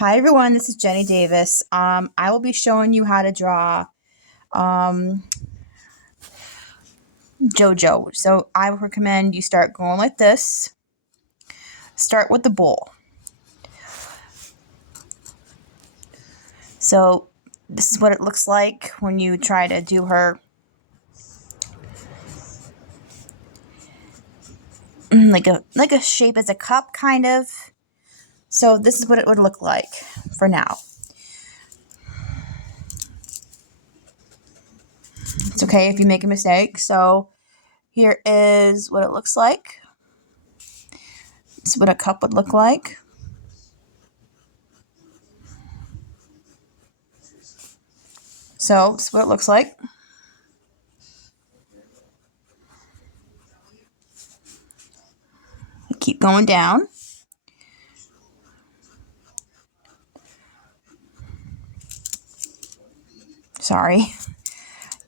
Hi everyone, this is Jenny Davis. I will be showing you how to draw um, JoJo. So I would recommend you start going like this. Start with the bowl. So this is what it looks like when you try to do her like a shape as a cup kind of. So this is what it would look like for now. It's okay if you make a mistake. So here is what it looks like. This is what a cup would look like. So this is what it looks like. Keep going down. Sorry.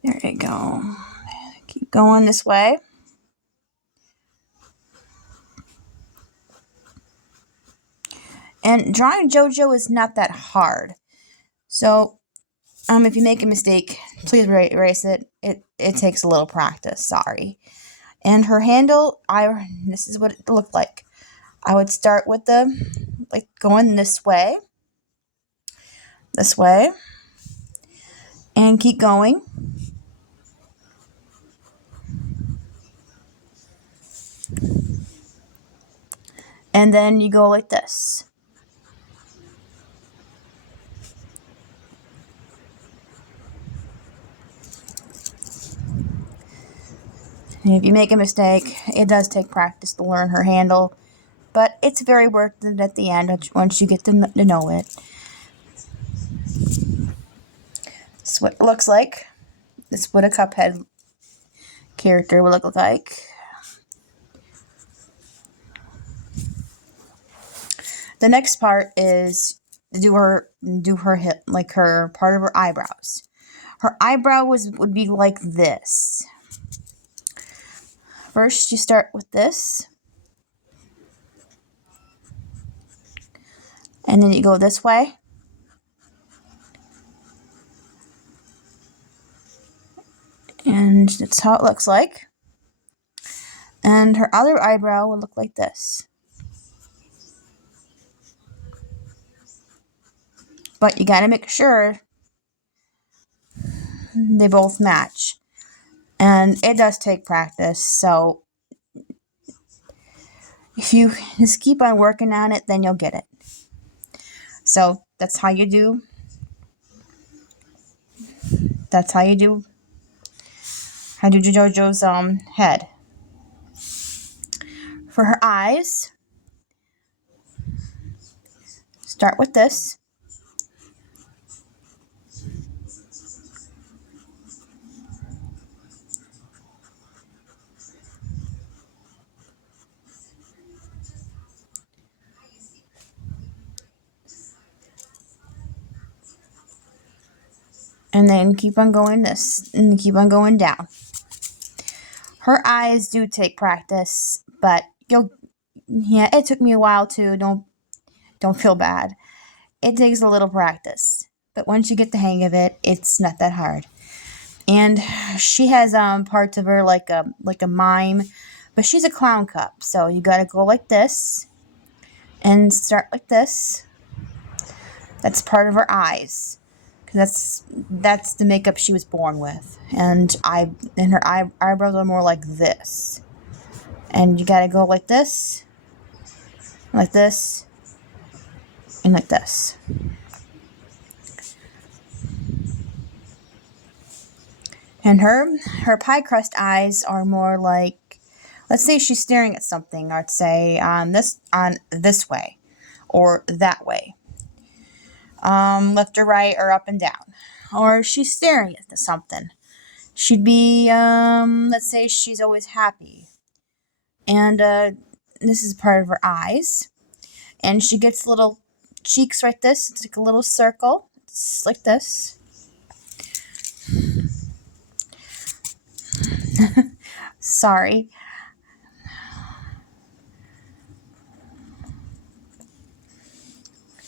There you go. Keep going this way. And drawing JoJo is not that hard. So, if you make a mistake, please erase it. It takes a little practice. Sorry. And her handle, this is what it looked like. I would start with going this way, and keep going. And then you go like this. And if you make a mistake, it does take practice to learn her handle, but it's very worth it at the end once you get to know it. This is what it looks like. This is what a Cuphead character would look like. The next part is to do her hip, like her part of her eyebrows. Her eyebrow would be like this. First, you start with this, and then you go this way, and that's how it looks like. And her other eyebrow would look like this. But you gotta make sure they both match. And it does take practice, so if you just keep on working on it, then you'll get it. So that's how you do JoJo's head. For her eyes, start with this. And then keep on going this, and keep on going down. Her eyes do take practice, but it took me a while too. Don't feel bad. It takes a little practice, but once you get the hang of it, it's not that hard. And she has parts of her like a mime, but she's a clown cup, so you gotta go like this and start like this. That's part of her eyes. That's the makeup she was born with, and her eyebrows are more like this, and you gotta go like this, and like this. And her pie crust eyes are more like, let's say she's staring at something, or let's say on this way, or that way, left or right, or up and down, or she's staring at something. She'd be, let's say she's always happy. And this is part of her eyes. And she gets little cheeks like this. It's like a little circle. It's like this. Sorry.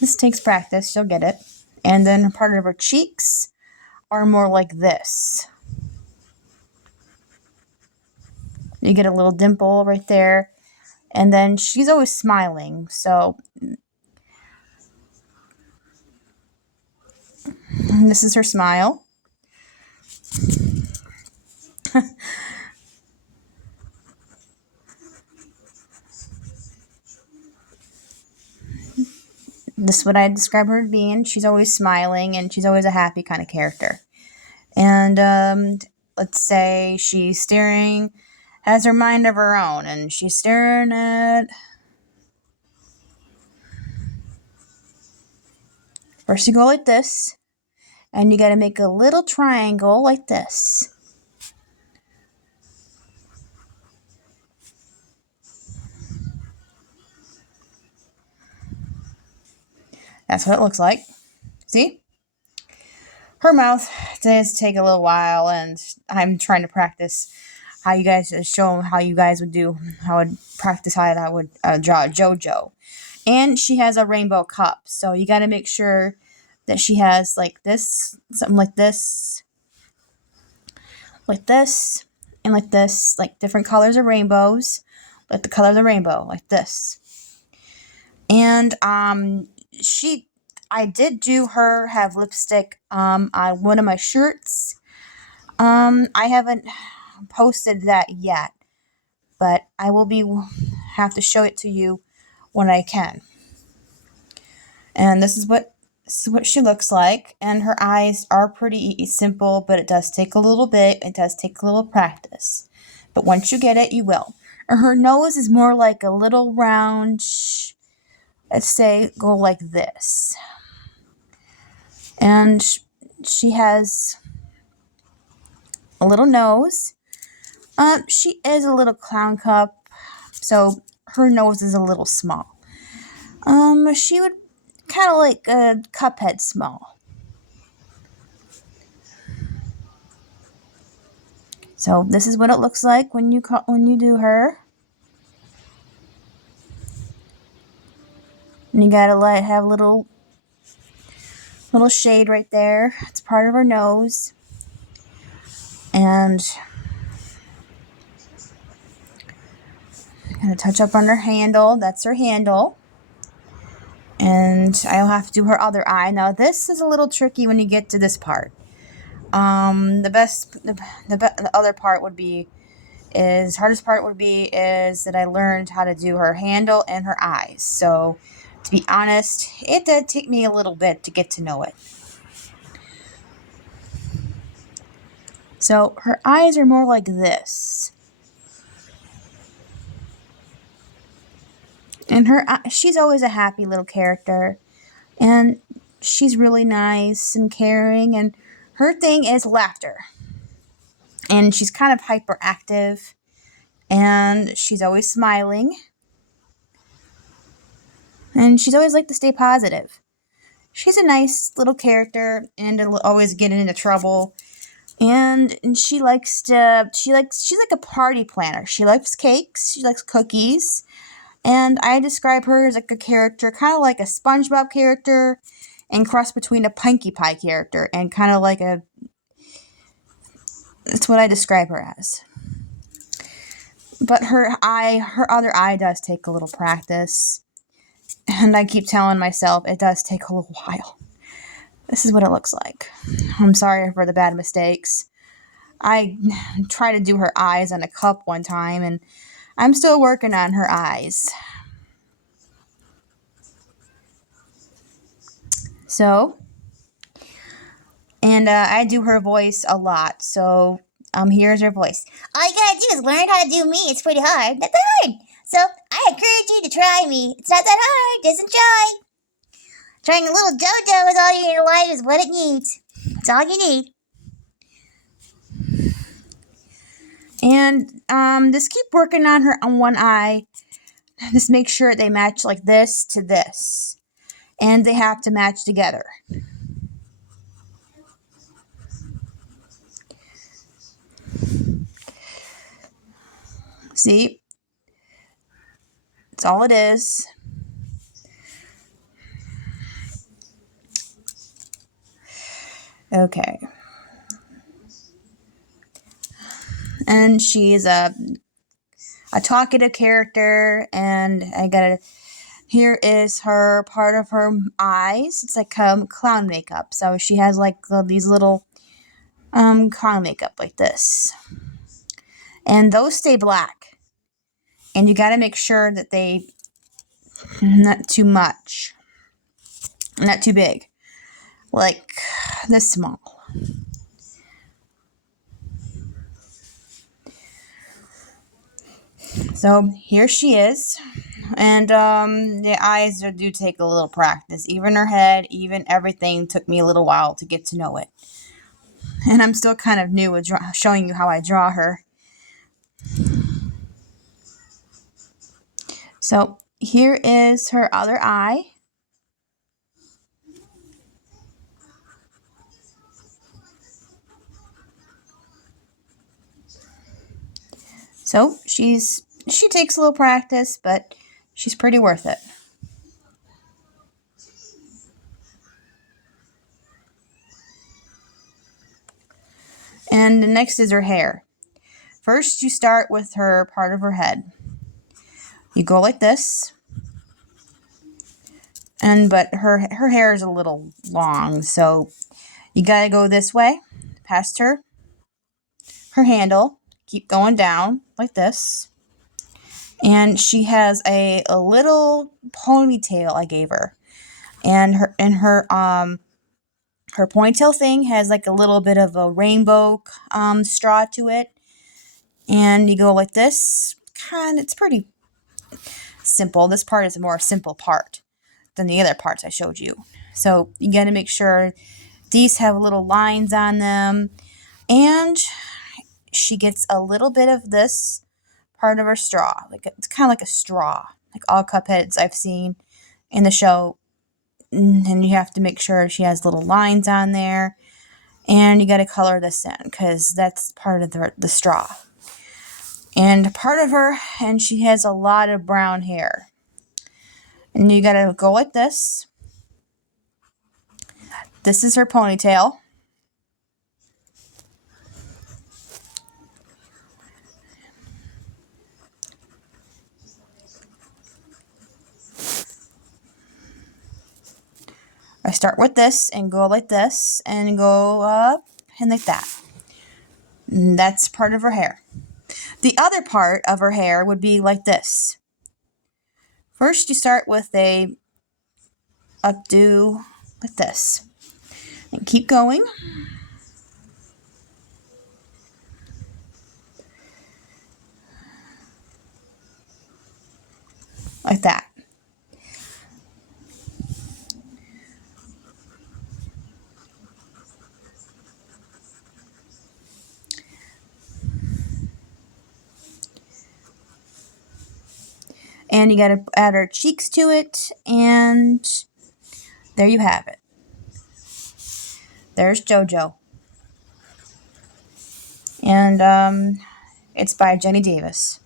This takes practice. She'll get it. And then part of her cheeks are more like this. You get a little dimple right there. And then she's always smiling. So this is her smile. This is what I describe her as being. She's always smiling and she's always a happy kind of character. And let's say she's staring, has her mind of her own, and she's staring at. First, you go like this, and you got to make a little triangle like this. That's what it looks like. See? Her mouth does take a little while, and I'm trying to practice how you guys show how you guys would do. I would practice how I would draw JoJo, and she has a rainbow cup. So you got to make sure that she has like this, something like this, and like this, like different colors of rainbows, like the color of the rainbow, like this. And I did do her have lipstick on one of my shirts. I haven't posted that yet, but I will have to show it to you when I can. And this is what she looks like, and her eyes are pretty simple, but it does take a little bit. It does take a little practice, but once you get it, you will. Her nose is more like a little round. Let's say go like this, and she has a little nose. She is a little clown cup, so her nose is a little small. She would kind of like a Cuphead small. So this is what it looks like when you do her. And you gotta have a little shade right there. It's part of her nose. And I'm gonna touch up on her handle. That's her handle. And I'll have to do her other eye. Now this is a little tricky when you get to this part. The other part would be hardest part would be that I learned how to do her handle and her eyes. So to be honest, it did take me a little bit to get to know it. So her eyes are more like this. And she's always a happy little character. And she's really nice and caring. And her thing is laughter. And she's kind of hyperactive. And she's always smiling. And she's always like to stay positive. She's a nice little character and always getting into trouble. And she's like a party planner. She likes cakes. She likes cookies. And I describe her as like a character, kind of like a SpongeBob character, and cross between a Pinkie Pie character, and kind of like that's what I describe her as. But her other eye does take a little practice. And I keep telling myself it does take a little while. This is what it looks like. I'm sorry for the bad mistakes. I tried to do her eyes on a cup one time, and I'm still working on her eyes. So, and I do her voice a lot. So, here's her voice. All you gotta do is learn how to do me. It's pretty hard. Not that hard. So, I encourage you to try me. It's not that hard. Just enjoy. Trying a little JoJo is all you need in life is what it needs. It's all you need. And just keep working on her on one eye. Just make sure they match like this to this. And they have to match together. See? That's all it is. Okay. And she's a talkative character, and here is her part of her eyes. It's like clown makeup. So she has like these little clown makeup like this. And those stay black. And you got to make sure that they not too much. Not too big. Like this small. So here she is. And the eyes do take a little practice. Even her head, even everything took me a little while to get to know it. And I'm still kind of new with showing you how I draw her. So here is her other eye. So she takes a little practice, but she's pretty worth it. And the next is her hair. First, you start with her part of her head. You go like this. But her hair is a little long, so you gotta go this way, past her handle, keep going down like this. And she has a little ponytail I gave her. And her ponytail thing has like a little bit of a rainbow straw to it. And you go like this. It's pretty simple. This part is a more simple part than the other parts I showed you. So you got to make sure these have little lines on them. And she gets a little bit of this part of her straw. Like it's kind of like a straw, like all Cupheads I've seen in the show. And you have to make sure she has little lines on there. And you got to color this in because that's part of the straw. And part of her, and she has a lot of brown hair. And you got to go like this. This is her ponytail. I start with this and go like this and go up and like that. And that's part of her hair. The other part of her hair would be like this. First, you start with a updo like this. And keep going. Like that. And you got to add her cheeks to it, and there you have it. There's JoJo. And it's by Jenny Davis.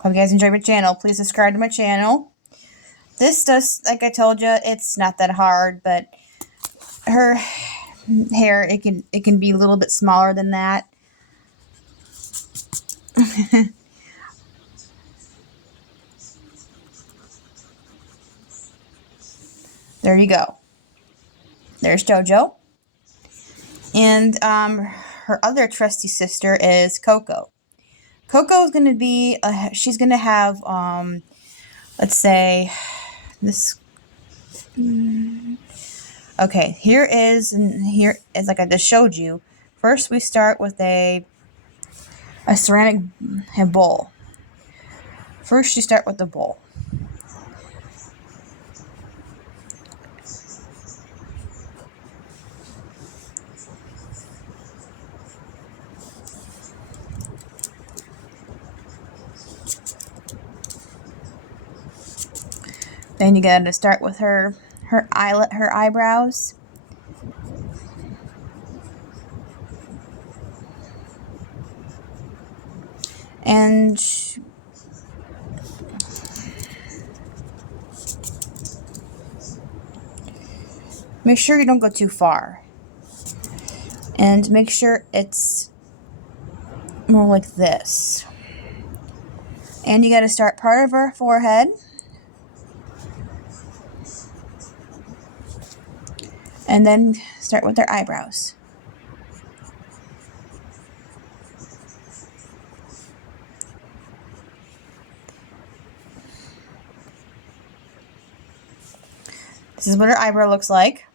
Hope you guys enjoy my channel. Please subscribe to my channel. This does, like I told you, it's not that hard, but her hair, it can be a little bit smaller than that. There you go. There's JoJo. And her other trusty sister is Coco. Coco is going to be, she's going to have, let's say, this. Okay, here is like I just showed you. First, we start with a ceramic bowl. First, you start with the bowl. Then you got to start with her eyebrows. And Make sure you don't go too far. And make sure it's more like this. And you got to start part of her forehead. And then start with their eyebrows. This is what her eyebrow looks like.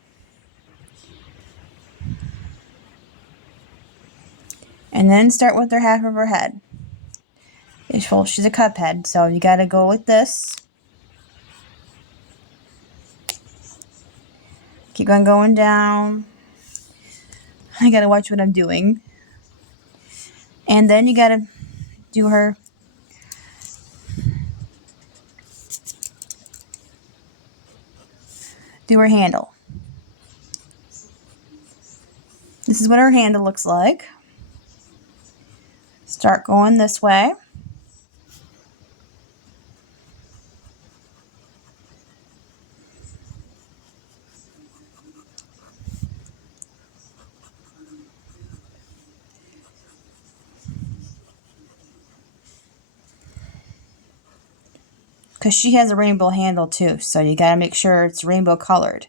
And then start with their half of her head. Well, she's a cup head, so you gotta go like this. Keep on going down. I gotta watch what I'm doing. And then you gotta do her handle. This is what her handle looks like. Start going this way. Because she has a rainbow handle too, so you gotta make sure it's rainbow colored.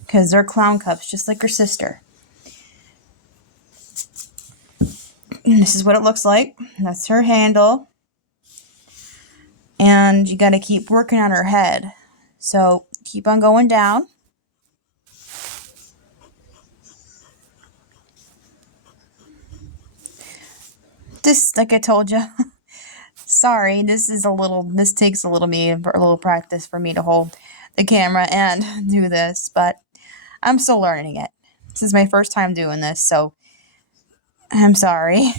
Because they're clown cups, just like her sister. And this is what it looks like. That's her handle. And you gotta keep working on her head. So keep on going down. This, like I told you, sorry, this takes a little practice for me to hold the camera and do this, but I'm still learning it. This is my first time doing this, so I'm sorry.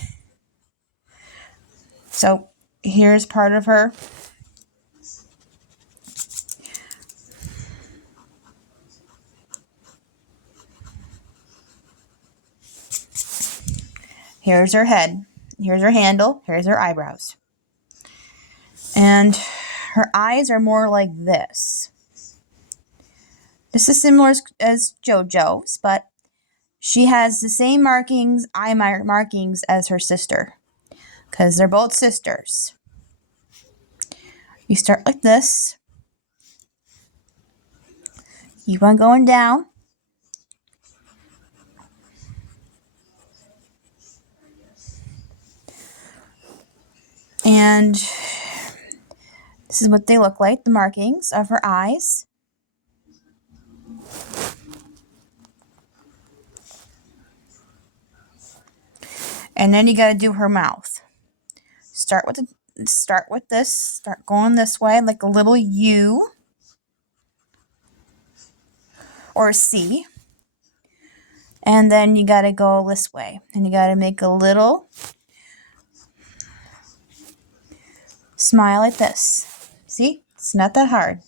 So here's part of her. Here's her head. Here's her handle. Here's her eyebrows. And her eyes are more like this. This is similar as JoJo's, but she has the same eye markings as her sister, because they're both sisters. You start like this. Keep on going down. And this is what they look like, the markings of her eyes. And then you got to do her mouth. Start with this. Start going this way like a little U or a C. And then you got to go this way. And you got to make a little smile like this. See? It's not that hard.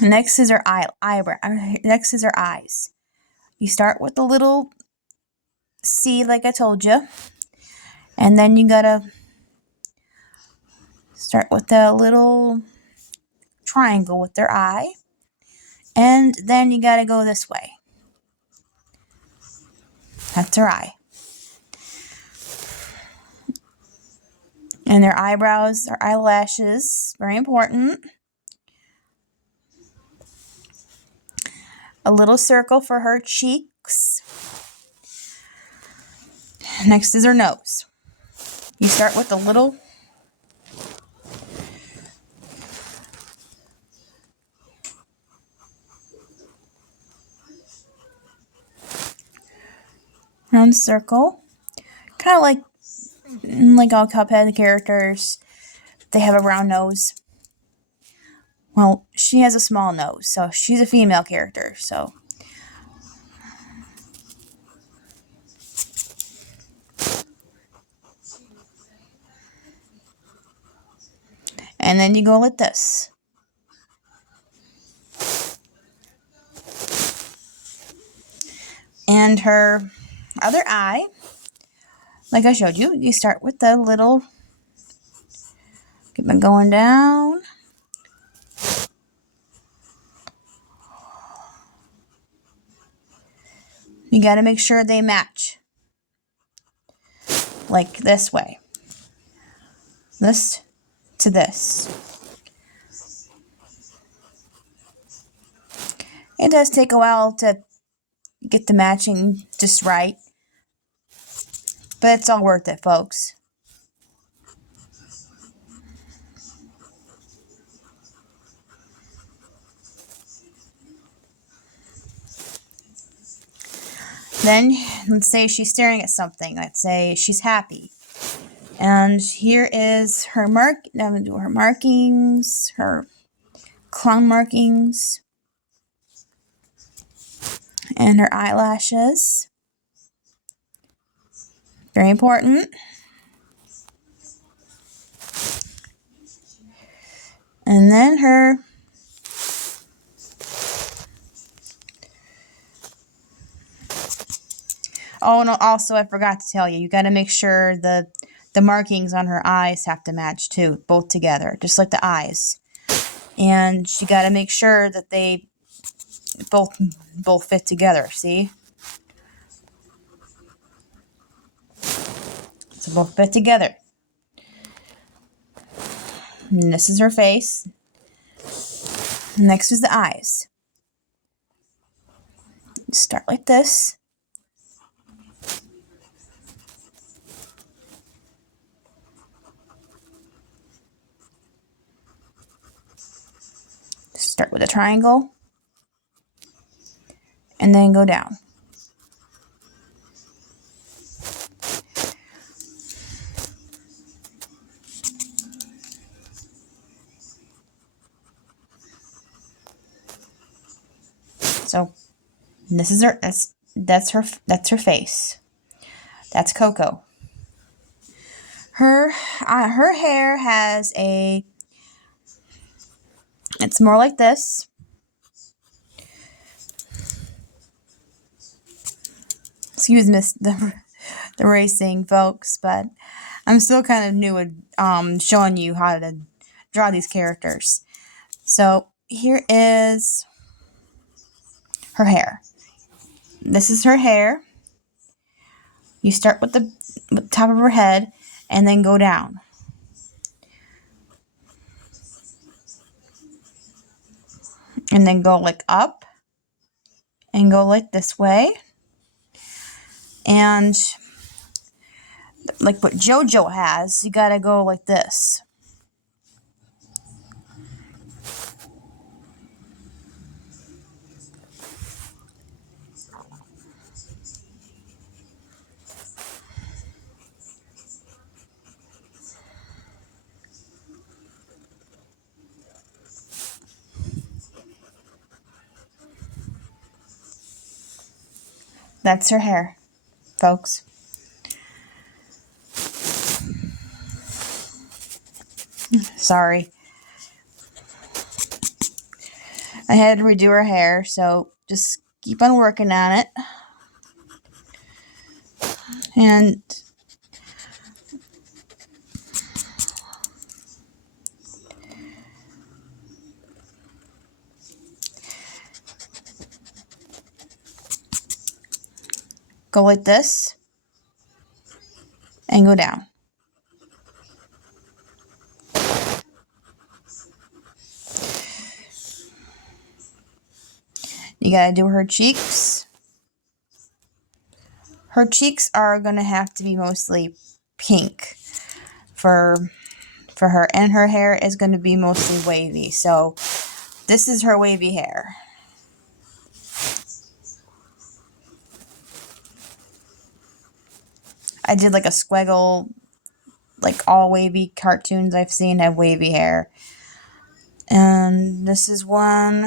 Next is her eyebrow. Next is her eyes. You start with the little C like I told you. And then you got to start with the little triangle with their eye. And then you got to go this way. That's her eye. And their eyebrows, their eyelashes, very important. A little circle for her cheeks. Next is her nose. You start with a little round circle, kind of like all Cuphead characters. They have a round nose. Well, she has a small nose, so she's a female character, so. And then you go like this. And her other eye, like I showed you, you start with the little, keep on going down. You got to make sure they match. Like this way. This to this. It does take a while to get the matching just right. But it's all worth it, folks. Then, let's say she's staring at something. Let's say she's happy. And here is her I'm going to do her markings, her clown markings, and her eyelashes. Very important. And then her oh, no, also I forgot to tell you, you got to make sure the markings on her eyes have to match too, both together, just like the eyes. And you got to make sure that they both fit together, see? So both fit together. And this is her face. Next is the eyes. Start like this. Start with a triangle. And then go down. So this is her that's her face. That's Coco. Her hair has it's more like this. Excuse me, the racing folks, but I'm still kind of new at showing you how to draw these characters. So here is her hair. This is her hair. You start with the top of her head and then go down. And then go like up and go like this way. And like what JoJo has, you gotta go like this. That's her hair, folks. Sorry. I had to redo her hair, so just keep on working on it. And go like this and go down. You gotta do her cheeks. Her cheeks are gonna have to be mostly pink for her, and her hair is gonna be mostly wavy. So this is her wavy hair. I did like a squiggle, like all wavy cartoons I've seen have wavy hair. And this is one.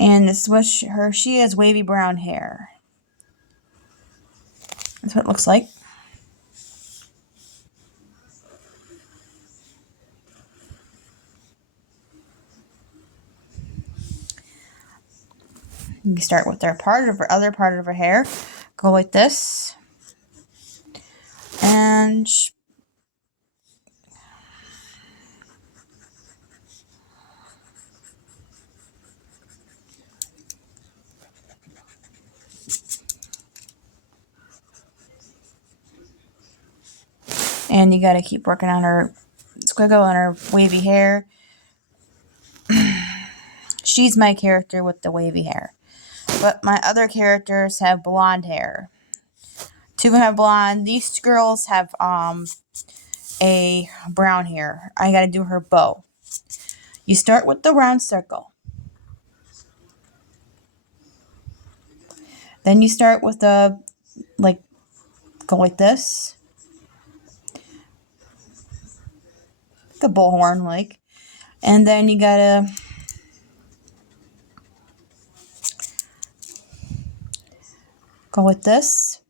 And this is what she has wavy brown hair. That's what it looks like. You start with their other part of her hair. Go like this. And you gotta keep working on her squiggle and her wavy hair. She's my character with the wavy hair. But my other characters have blonde hair. Two of them have blonde. These two girls have a brown hair. I gotta do her bow. You start with the round circle. Then you start with the, like, go like this. The bullhorn, like. And then you gotta go like this.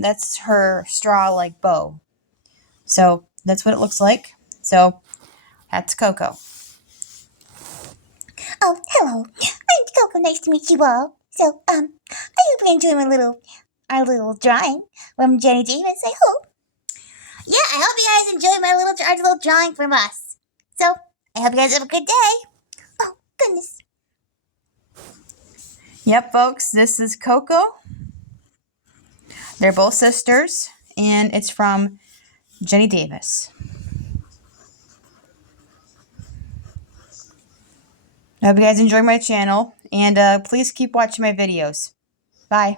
That's her straw like bow. So that's what it looks like. So that's Coco. Oh, hello. I'm Coco. Nice to meet you all. So, I hope you enjoy our little drawing from Jenny Davis. I hope. Yeah, I hope you guys enjoy our little drawing from us. So, I hope you guys have a good day. Oh, goodness. Yep, folks, this is Coco. They're both sisters, and it's from Jenny Davis. I hope you guys enjoy my channel, and please keep watching my videos. Bye.